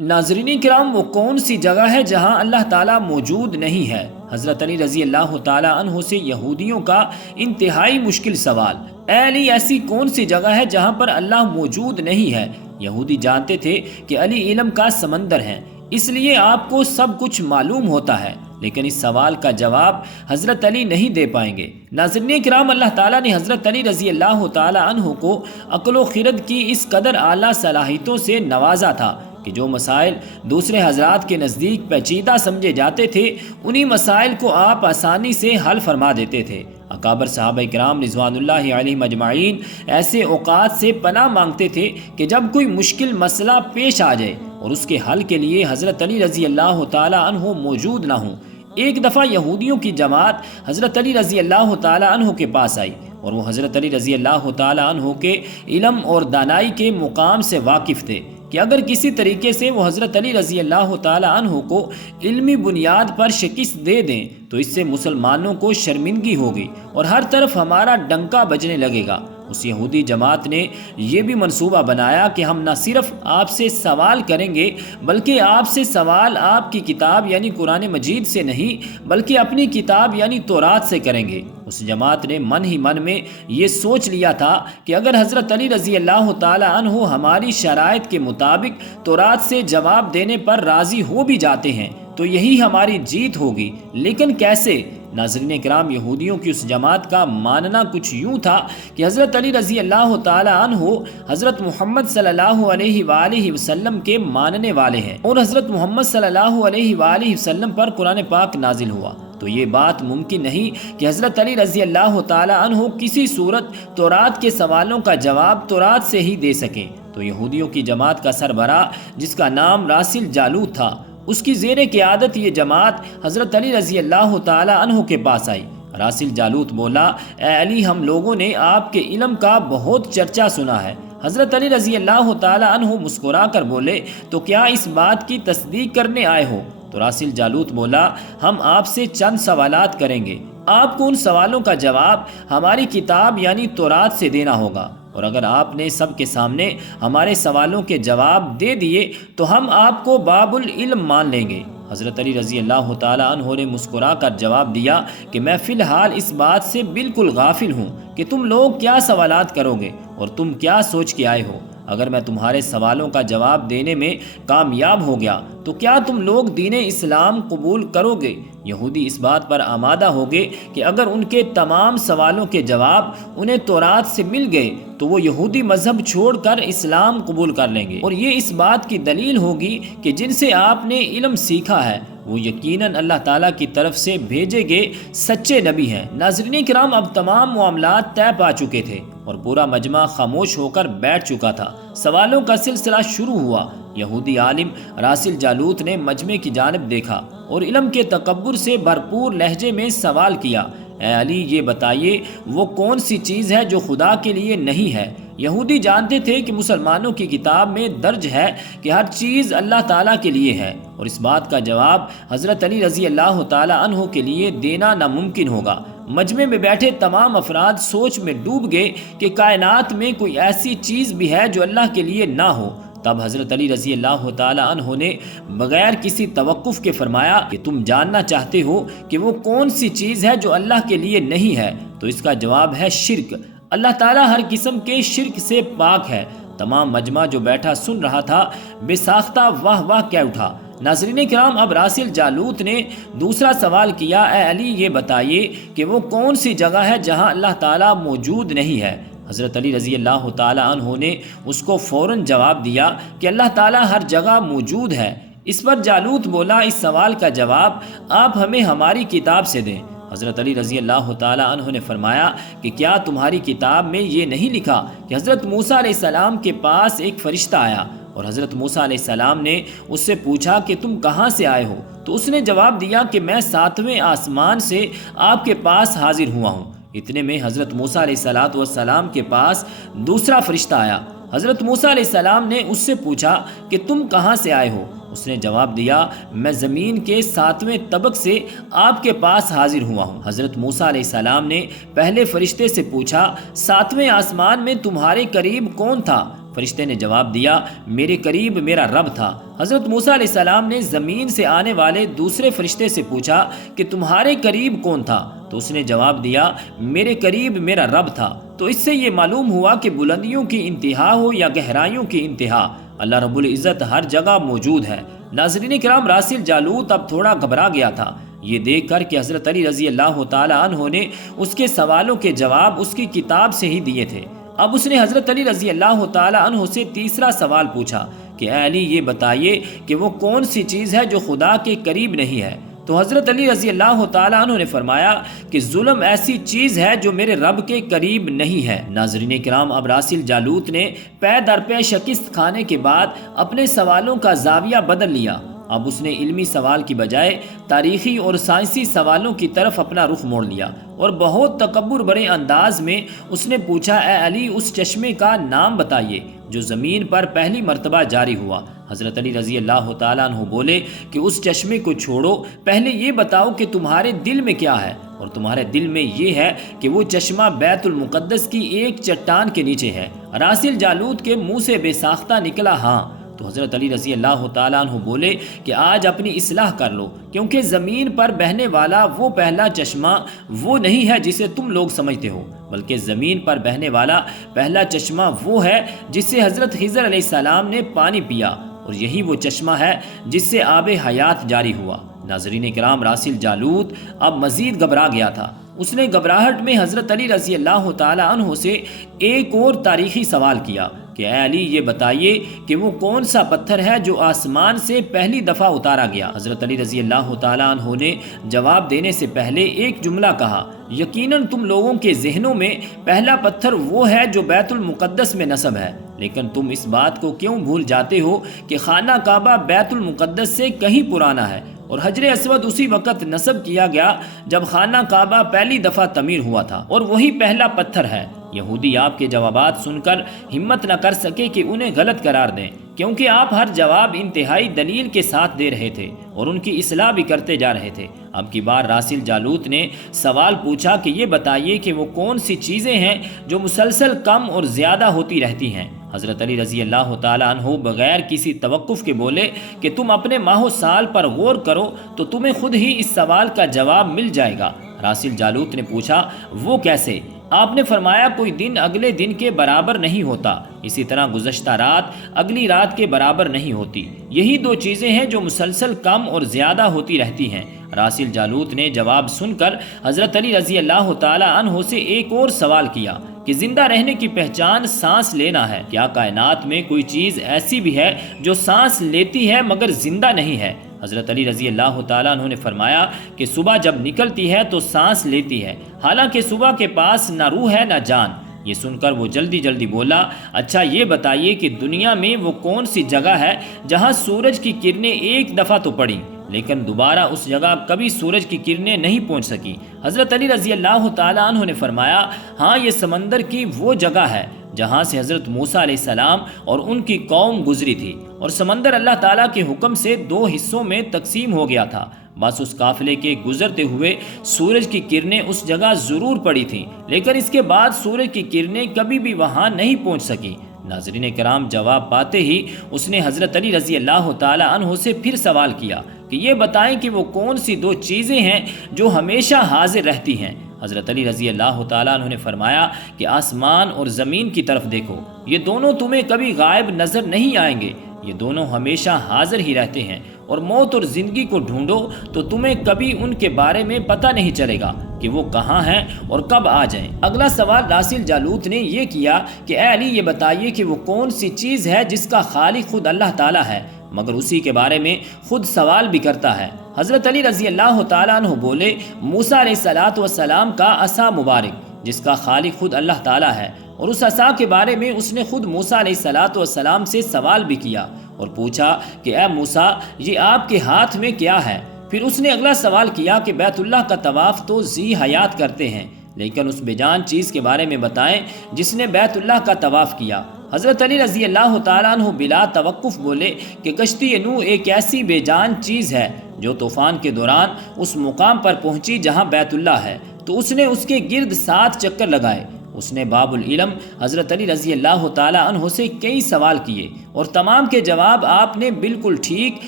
ناظرین کرام، وہ کون سی جگہ ہے جہاں اللہ تعالیٰ موجود نہیں ہے؟ حضرت علی رضی اللہ تعالیٰ عنہ سے یہودیوں کا انتہائی مشکل سوال۔ اے علی، ایسی کون سی جگہ ہے جہاں پر اللہ موجود نہیں ہے؟ یہودی جانتے تھے کہ علی علم کا سمندر ہے، اس لیے آپ کو سب کچھ معلوم ہوتا ہے، لیکن اس سوال کا جواب حضرت علی نہیں دے پائیں گے۔ ناظرین کرام، اللہ تعالیٰ نے حضرت علی رضی اللہ تعالیٰ عنہ کو عقل و خرد کی اس قدر اعلیٰ صلاحیتوں سے نوازا تھا کہ جو مسائل دوسرے حضرات کے نزدیک پیچیدہ سمجھے جاتے تھے، انہی مسائل کو آپ آسانی سے حل فرما دیتے تھے۔ اکابر صحابہ کرام رضوان اللہ علیہم اجمعین ایسے اوقات سے پناہ مانگتے تھے کہ جب کوئی مشکل مسئلہ پیش آ جائے اور اس کے حل کے لیے حضرت علی رضی اللہ تعالیٰ عنہ موجود نہ ہوں۔ ایک دفعہ یہودیوں کی جماعت حضرت علی رضی اللہ تعالیٰ عنہ کے پاس آئی اور وہ حضرت علی رضی اللہ تعالیٰ عنہ کے علم اور دانائی کے مقام سے واقف تھے کہ اگر کسی طریقے سے وہ حضرت علی رضی اللہ تعالیٰ عنہ کو علمی بنیاد پر شکست دے دیں تو اس سے مسلمانوں کو شرمندگی ہوگی اور ہر طرف ہمارا ڈنکا بجنے لگے گا۔ اس یہودی جماعت نے یہ بھی منصوبہ بنایا کہ ہم نہ صرف آپ سے سوال کریں گے بلکہ آپ سے سوال آپ کی کتاب یعنی قرآن مجید سے نہیں بلکہ اپنی کتاب یعنی تورات سے کریں گے۔ اس جماعت نے من ہی من میں یہ سوچ لیا تھا کہ اگر حضرت علی رضی اللہ تعالی عنہ ہماری شرائط کے مطابق تورات سے جواب دینے پر راضی ہو بھی جاتے ہیں تو یہی ہماری جیت ہوگی، لیکن کیسے؟ ناظرین کرام، یہودیوں کی اس جماعت کا ماننا کچھ یوں تھا کہ حضرت علی رضی اللہ تعالی عنہ حضرت محمد صلی اللہ علیہ وآلہ وسلم کے ماننے والے ہیں اور حضرت محمد صلی اللہ علیہ وآلہ وسلم پر قرآن پاک نازل ہوا، تو یہ بات ممکن نہیں کہ حضرت علی رضی اللہ تعالی عنہ کسی صورت تورات کے سوالوں کا جواب تورات سے ہی دے سکیں۔ تو یہودیوں کی جماعت کا سربراہ جس کا نام راسل جالوت تھا، اس کی زیر قیادت یہ جماعت حضرت علی رضی اللہ تعالی عنہ کے پاس آئی۔ راسل جالوت بولا، اے علی، ہم لوگوں نے آپ کے علم کا بہت چرچا سنا ہے۔ حضرت علی رضی اللہ تعالی عنہ مسکرا کر بولے، تو کیا اس بات کی تصدیق کرنے آئے ہو؟ تو راسل جالوت بولا، ہم آپ سے چند سوالات کریں گے، آپ کو ان سوالوں کا جواب ہماری کتاب یعنی تورات سے دینا ہوگا، اور اگر آپ نے سب کے سامنے ہمارے سوالوں کے جواب دے دیے تو ہم آپ کو باب العلم مان لیں گے۔ حضرت علی رضی اللہ تعالی عنہ نے مسکرا کر جواب دیا کہ میں فی الحال اس بات سے بالکل غافل ہوں کہ تم لوگ کیا سوالات کرو گے اور تم کیا سوچ کے آئے ہو۔ اگر میں تمہارے سوالوں کا جواب دینے میں کامیاب ہو گیا تو کیا تم لوگ دین اسلام قبول کرو گے؟ یہودی اس بات پر آمادہ ہو گئے کہ اگر ان کے تمام سوالوں کے جواب انہیں تورات سے مل گئے تو وہ یہودی مذہب چھوڑ کر اسلام قبول کر لیں گے، اور یہ اس بات کی دلیل ہوگی کہ جن سے آپ نے علم سیکھا ہے وہ یقیناً اللہ تعالیٰ کی طرف سے بھیجے گئے سچے نبی ہیں۔ ناظرین کرام، اب تمام معاملات طے پا چکے تھے اور پورا مجمع خاموش ہو کر بیٹھ چکا تھا۔ سوالوں کا سلسلہ شروع ہوا۔ یہودی عالم راسل جالوت نے مجمع کی جانب دیکھا اور علم کے تکبر سے بھرپور لہجے میں سوال کیا، اے علی، یہ بتائیے وہ کون سی چیز ہے جو خدا کے لیے نہیں ہے؟ یہودی جانتے تھے کہ مسلمانوں کی کتاب میں درج ہے کہ ہر چیز اللہ تعالیٰ کے لیے ہے، اور اس بات کا جواب حضرت علی رضی اللہ تعالی عنہ کے لیے دینا ناممکن ہوگا۔ مجمع میں بیٹھے تمام افراد سوچ میں ڈوب گئے کہ کائنات میں کوئی ایسی چیز بھی ہے جو اللہ کے لیے نہ ہو۔ تب حضرت علی رضی اللہ تعالی عنہ نے بغیر کسی توقف کے فرمایا کہ تم جاننا چاہتے ہو کہ وہ کون سی چیز ہے جو اللہ کے لیے نہیں ہے؟ تو اس کا جواب ہے شرک۔ اللہ تعالیٰ ہر قسم کے شرک سے پاک ہے۔ تمام مجمع جو بیٹھا سن رہا تھا بے ساختہ واہ واہ کہہ اٹھا۔ ناظرین کرام، اب راسل جالوت نے دوسرا سوال کیا، اے علی، یہ بتائیے کہ وہ کون سی جگہ ہے جہاں اللہ تعالیٰ موجود نہیں ہے؟ حضرت علی رضی اللہ تعالی عنہ نے اس کو فوراً جواب دیا کہ اللہ تعالیٰ ہر جگہ موجود ہے۔ اس پر جالوت بولا، اس سوال کا جواب آپ ہمیں ہماری کتاب سے دیں۔ حضرت علی رضی اللہ تعالی عنہ نے فرمایا کہ کیا تمہاری کتاب میں یہ نہیں لکھا کہ حضرت موسیٰ علیہ السلام کے پاس ایک فرشتہ آیا اور حضرت موسیٰ علیہ السلام نے اس سے پوچھا کہ تم کہاں سے آئے ہو؟ تو اس نے جواب دیا کہ میں 7ویں آسمان سے آپ کے پاس حاضر ہوا ہوں۔ اتنے میں حضرت موسیٰ علیہ السلام کے پاس دوسرا فرشتہ آیا۔ حضرت موسیٰ علیہ السلام نے اس سے پوچھا کہ تم کہاں سے آئے ہو؟ اس نے جواب دیا، میں زمین کے 7ویں طبق سے آپ کے پاس حاضر ہوا ہوں۔ حضرت موسیٰ علیہ السلام نے پہلے فرشتے سے پوچھا، 7ویں آسمان میں تمہارے قریب کون تھا؟ فرشتے نے جواب دیا میرے قریب میرا رب تھا۔ حضرت موسیٰ علیہ السلام نے زمین سے آنے والے دوسرے فرشتے سے پوچھا کہ تمہارے قریب کون تھا؟ تو اس نے جواب دیا میرے قریب میرا رب تھا۔ تو اس سے یہ معلوم ہوا کہ بلندیوں کی انتہا ہو یا گہرائیوں کی انتہا، اللہ رب العزت ہر جگہ موجود ہے۔ ناظرین کرام، راسل جالوت اب تھوڑا گھبرا گیا تھا یہ دیکھ کر کہ حضرت علی رضی اللہ تعالیٰ عنہ نے اس کے سوالوں کے جواب اس کی کتاب سے ہی دیے تھے۔ اب اس نے حضرت علی رضی اللہ تعالیٰ عنہ سے تیسرا سوال پوچھا کہ اے علی یہ بتائیے کہ وہ کون سی چیز ہے جو خدا کے قریب نہیں ہے؟ تو حضرت علی رضی اللہ تعالیٰ عنہ نے فرمایا کہ ظلم ایسی چیز ہے جو میرے رب کے قریب نہیں ہے۔ ناظرین کرام، اب راسل جالوت نے پے در پے شکست کھانے کے بعد اپنے سوالوں کا زاویہ بدل لیا۔ اب اس نے علمی سوال کی بجائے تاریخی اور سائنسی سوالوں کی طرف اپنا رخ موڑ لیا اور بہت تکبر بڑے انداز میں اس نے پوچھا اے علی اس چشمے کا نام بتائیے جو زمین پر پہلی مرتبہ جاری ہوا۔ حضرت علی رضی اللہ تعالیٰ عنہ بولے کہ اس چشمے کو چھوڑو، پہلے یہ بتاؤ کہ تمہارے دل میں کیا ہے؟ اور تمہارے دل میں یہ ہے کہ وہ چشمہ بیت المقدس کی ایک چٹان کے نیچے ہے۔ راسل جالوت کے منہ سے بے ساختہ نکلا ہاں۔ تو حضرت علی رضی اللہ تعالیٰ عنہ بولے کہ آج اپنی اصلاح کر لو، کیونکہ زمین پر بہنے والا وہ پہلا چشمہ وہ نہیں ہے جسے تم لوگ سمجھتے ہو، بلکہ زمین پر بہنے والا پہلا چشمہ وہ ہے جس سے حضرت خضر علیہ السلام نے پانی پیا، اور یہی وہ چشمہ ہے جس سے آب حیات جاری ہوا۔ ناظرین کرام، راسل جالوت اب مزید گھبرا گیا تھا۔ اس نے گھبراہٹ میں حضرت علی رضی اللہ تعالیٰ عنہ سے ایک اور تاریخی سوال کیا کہ اے علی یہ بتائیے کہ وہ کون سا پتھر ہے جو آسمان سے پہلی دفعہ اتارا گیا؟ حضرت علی رضی اللہ تعالیٰ عنہ نے جواب دینے سے پہلے ایک جملہ کہا، یقیناً تم لوگوں کے ذہنوں میں پہلا پتھر وہ ہے جو بیت المقدس میں نصب ہے، لیکن تم اس بات کو کیوں بھول جاتے ہو کہ خانہ کعبہ بیت المقدس سے کہیں پرانا ہے، اور حجر اسود اسی وقت نصب کیا گیا جب خانہ کعبہ پہلی دفعہ تعمیر ہوا تھا، اور وہی پہلا پتھر ہے۔ یہودی آپ کے جوابات سن کر ہمت نہ کر سکے کہ انہیں غلط قرار دیں، کیونکہ آپ ہر جواب انتہائی دلیل کے ساتھ دے رہے تھے اور ان کی اصلاح بھی کرتے جا رہے تھے۔ اب کی بار راسل جالوت نے سوال پوچھا کہ یہ بتائیے کہ وہ کون سی چیزیں ہیں جو مسلسل کم اور زیادہ ہوتی رہتی ہیں؟ حضرت علی رضی اللہ تعالیٰ عنہ بغیر کسی توقف کے بولے کہ تم اپنے ماہ و سال پر غور کرو تو تمہیں خود ہی اس سوال کا جواب مل جائے گا۔ راسل جالوت نے پوچھا وہ کیسے؟ آپ نے فرمایا کوئی دن اگلے دن کے برابر نہیں ہوتا، اسی طرح گزشتہ رات اگلی رات کے برابر نہیں ہوتی، یہی دو چیزیں ہیں جو مسلسل کم اور زیادہ ہوتی رہتی ہیں۔ راسل جالوت نے جواب سن کر حضرت علی رضی اللہ تعالیٰ عنہ سے ایک اور سوال کیا کہ زندہ رہنے کی پہچان سانس لینا ہے، کیا کائنات میں کوئی چیز ایسی بھی ہے جو سانس لیتی ہے مگر زندہ نہیں ہے؟ حضرت علی رضی اللہ تعالیٰ عنہ نے فرمایا کہ صبح جب نکلتی ہے تو سانس لیتی ہے، حالانکہ صبح کے پاس نہ روح ہے نہ جان۔ یہ سن کر وہ جلدی جلدی بولا اچھا یہ بتائیے کہ دنیا میں وہ کون سی جگہ ہے جہاں سورج کی کرنیں ایک دفعہ تو پڑیں لیکن دوبارہ اس جگہ کبھی سورج کی کرنیں نہیں پہنچ سکی؟ حضرت علی رضی اللہ تعالیٰ عنہ نے فرمایا ہاں یہ سمندر کی وہ جگہ ہے جہاں سے حضرت موسیٰ علیہ السلام اور ان کی قوم گزری تھی، اور سمندر اللہ تعالیٰ کے حکم سے دو حصوں میں تقسیم ہو گیا تھا، بس اس قافلے کے گزرتے ہوئے سورج کی کرنیں اس جگہ ضرور پڑی تھیں، لیکن اس کے بعد سورج کی کرنیں کبھی بھی وہاں نہیں پہنچ سکی۔ ناظرین کرام، جواب پاتے ہی اس نے حضرت علی رضی اللہ تعالیٰ عنہ سے پھر سوال کیا کہ یہ بتائیں کہ وہ کون سی دو چیزیں ہیں جو ہمیشہ حاضر رہتی ہیں؟ حضرت علی رضی اللہ تعالیٰ عنہ نے فرمایا کہ آسمان اور زمین کی طرف دیکھو، یہ دونوں تمہیں کبھی غائب نظر نہیں آئیں گے، یہ دونوں ہمیشہ حاضر ہی رہتے ہیں، اور موت اور زندگی کو ڈھونڈو تو تمہیں کبھی ان کے بارے میں پتہ نہیں چلے گا کہ وہ کہاں ہیں اور کب آ جائیں۔ اگلا سوال راسل جالوت نے یہ کیا کہ اے علی یہ بتائیے کہ وہ کون سی چیز ہے جس کا خالق خود اللہ تعالیٰ ہے مگر اسی کے بارے میں خود سوال بھی کرتا ہے؟ حضرت علی رضی اللہ تعالیٰ عنہ بولے موسیٰ علیہ السلام کا عصا مبارک جس کا خالق خود اللہ تعالیٰ ہے، اور اس عصا کے بارے میں اس نے خود موسیٰ علیہ السلام سے سوال بھی کیا اور پوچھا کہ اے موسیٰ یہ آپ کے ہاتھ میں کیا ہے؟ پھر اس نے اگلا سوال کیا کہ بیت اللہ کا طواف تو ذی حیات کرتے ہیں، لیکن اس بے جان چیز کے بارے میں بتائیں جس نے بیت اللہ کا طواف کیا۔ حضرت علی رضی اللہ تعالیٰ عنہ بلا توقف بولے کہ کشتی نوح ایک ایسی بے جان چیز ہے جو طوفان کے دوران اس مقام پر پہنچی جہاں بیت اللہ ہے، تو اس نے اس کے گرد 7 چکر لگائے، اس نے باب العلم حضرت علی رضی اللہ تعالی عنہ سے کئی سوال کیے اور تمام کے جواب آپ نے بالکل ٹھیک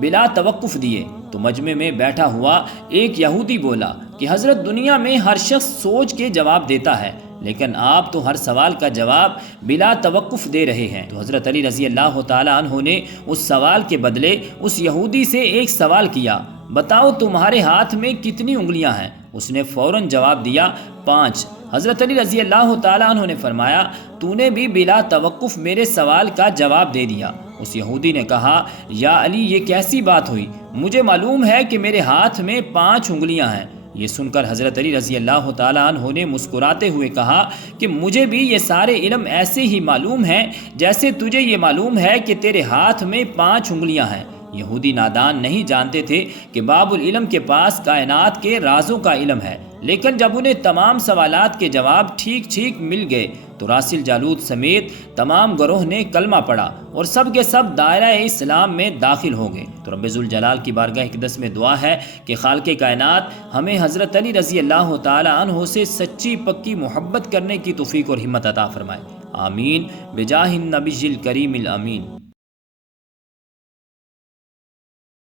بلا توقف دیے۔ تو مجمع میں بیٹھا ہوا ایک یہودی بولا کہ حضرت دنیا میں ہر شخص سوچ کے جواب دیتا ہے، لیکن آپ تو ہر سوال کا جواب بلا توقف دے رہے ہیں۔ تو حضرت علی رضی اللہ تعالی عنہ نے اس سوال کے بدلے اس یہودی سے ایک سوال کیا، بتاؤ تمہارے ہاتھ میں کتنی انگلیاں ہیں؟ اس نے فوراً جواب دیا 5۔ حضرت علی رضی اللہ تعالی عنہ نے فرمایا تو نے بھی بلا توقف میرے سوال کا جواب دے دیا۔ اس یہودی نے کہا یا علی یہ کیسی بات ہوئی، مجھے معلوم ہے کہ میرے ہاتھ میں 5 انگلیاں ہیں۔ یہ سن کر حضرت علی رضی اللہ تعالی عنہ نے مسکراتے ہوئے کہا کہ مجھے بھی یہ سارے علم ایسے ہی معلوم ہیں جیسے تجھے یہ معلوم ہے کہ تیرے ہاتھ میں 5 انگلیاں ہیں۔ یہودی نادان نہیں جانتے تھے کہ باب العلم کے پاس کائنات کے رازوں کا علم ہے، لیکن جب انہیں تمام سوالات کے جواب ٹھیک ٹھیک مل گئے تو راسل جالوت سمیت تمام گروہ نے کلمہ پڑھا اور سب کے سب دائرہ اسلام میں داخل ہو گئے۔ تو رب ذوالجلال کی بارگاہ اقدس میں دعا ہے کہ خالق کائنات ہمیں حضرت علی رضی اللہ تعالی عنہ سے سچی پکی محبت کرنے کی توفیق اور ہمت عطا فرمائے، آمین بجاہ النبی الکریم الامین۔